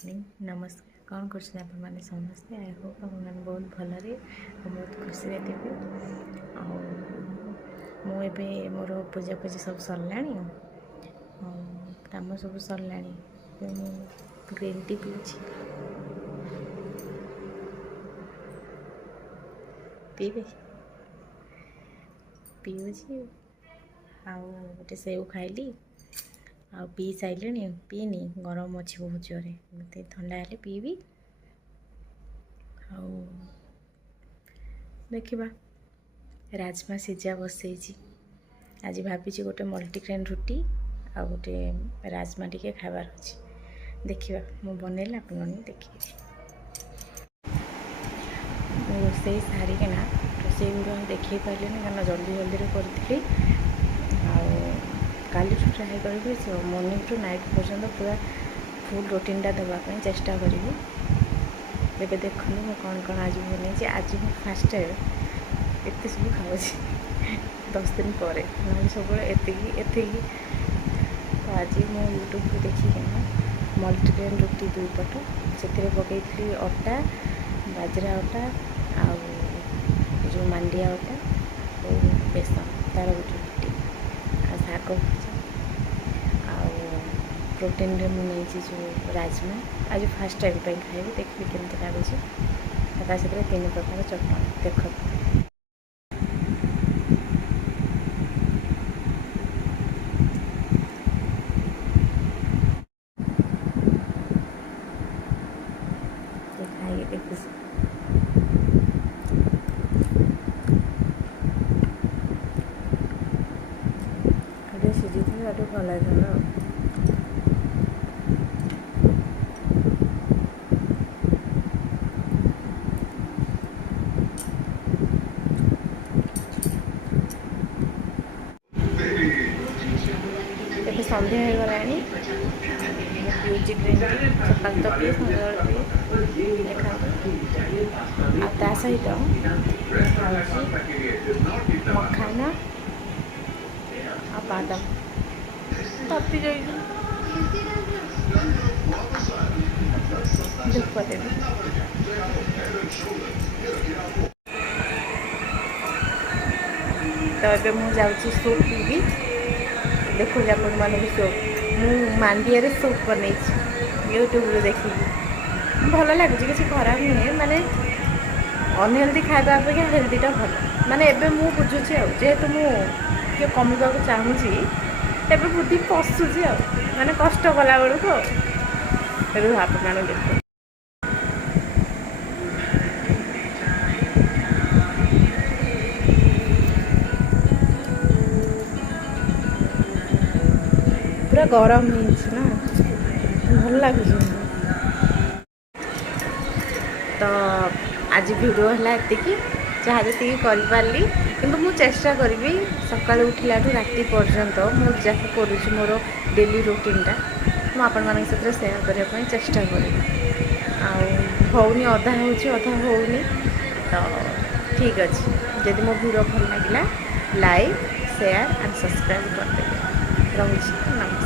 Morning नमस्कार कौन कर समस्ते आई होप आप बहुत भलरे बहुत खुशी थे मुझे मोर पूजा पूजा सब सरला कम सब सरला ग्रीन टी पीछे पीबे पीऊँगी आटे सेव खाइली आ पी सारे पीनी गरम अच्छी बहुत जोरे मत थंडा हेल्ले पीबी देखा राजमा सीझा बसई आज भाभी गोटे मल्टीग्रेन रुटी आ गोटे राजमा टे खाबार अच्छे देखा मु बनैले आप देखिए रोसई सारिकिना रोसई गुड़ देखे पारे क्या जल्दी जल्दी करी काली ट्राए करी मॉर्निंग टू नाइट पर्यंत पूरा फुल रूटीन टा देवाई चेष्टा करी ଏବେ ଦେଖନ୍ତୁ ମୁଁ କ'ଣ କ'ଣ ଆଜି ବନେଇଛି ଆଜି ମୁଁ ଫାଷ୍ଟ ଟାଇମ୍ ଏତେ ସବୁ ଖାଉଛି 10 ଦିନ ପରେ ନହେଲେ ସବୁବେଳେ ଏତିକି ତ ଆଜି ମୁଁ ୟୁଟ୍ୟୁବରୁ ଦେଖିକିନା ମଲ୍ଟିଗ୍ରେନ୍ ରୁଟି 2 ପଟ ସେଥିରେ ପକାଇଥିଲି ଅଟା ବାଜରା ଅଟା ଆଉ ଯେଉଁ ମାଣ୍ଡିଆ ଅଟା ଆଉ ବେସନ ତାର ଗୋଟେ ରୁଟି ଆଉ ଶାଗ ଭଜା ଆଉ प्रोटीन रे मुझे जो राजमा आज फास्ट टाइम पे खाइबी देखिए केमती लगुच सहित 3 प्रकार चटनी देख खाई देखी सीझी थी भल लगा ଏବେ ସନ୍ଧ୍ୟା ହେଇଗଲାଣି ପିଉଛି ଗ୍ରୀନ୍ ଟି ସକାଳୁ ତ ପିଏ ସନ୍ଧ୍ୟାବେଳେ ପିଏ ଦେଖାନ୍ତୁ ଆଉ ତା ସହିତ ଖାଉଛି ମଖାନା ଆଉ ବାଦାମ ତାତି ଯାଇଛି ଧୂପ ଦେବି ତ ଏବେ ମୁଁ ଯାଉଛି ସୁପ୍ ପିଇବି देखो आपण मैंने सूप मु मांडिया सूप बन यूट्यूब देखिए भल लगुच कि खराब नुहे माने अनहेल्दी खाଇବା अपेक्षा हेल्दीटा भल माने एबे मु बुझुची आ जेहेतु मुझे कमिबा चाहूँगी एबे बुद्धि पशुची आ माने कष्ट कला बेलू एबे आपण देखो पूरा गरम ना भल लगुच तो आज वीडियो है एति जहाँ जी करी किंतु मु चेष्टा करी सका उठला राति पर्यंत मुझे करुँच मोर डेली रूटीनटा मुझे सहित सेयार करने चेष्टा करी आनी अधा होधा होनी तो ठीक अच्छे जदि मो वीडियो भल लगे लाइक शेयर एंड सब्सक्राइब करदे रोच नमस्कार।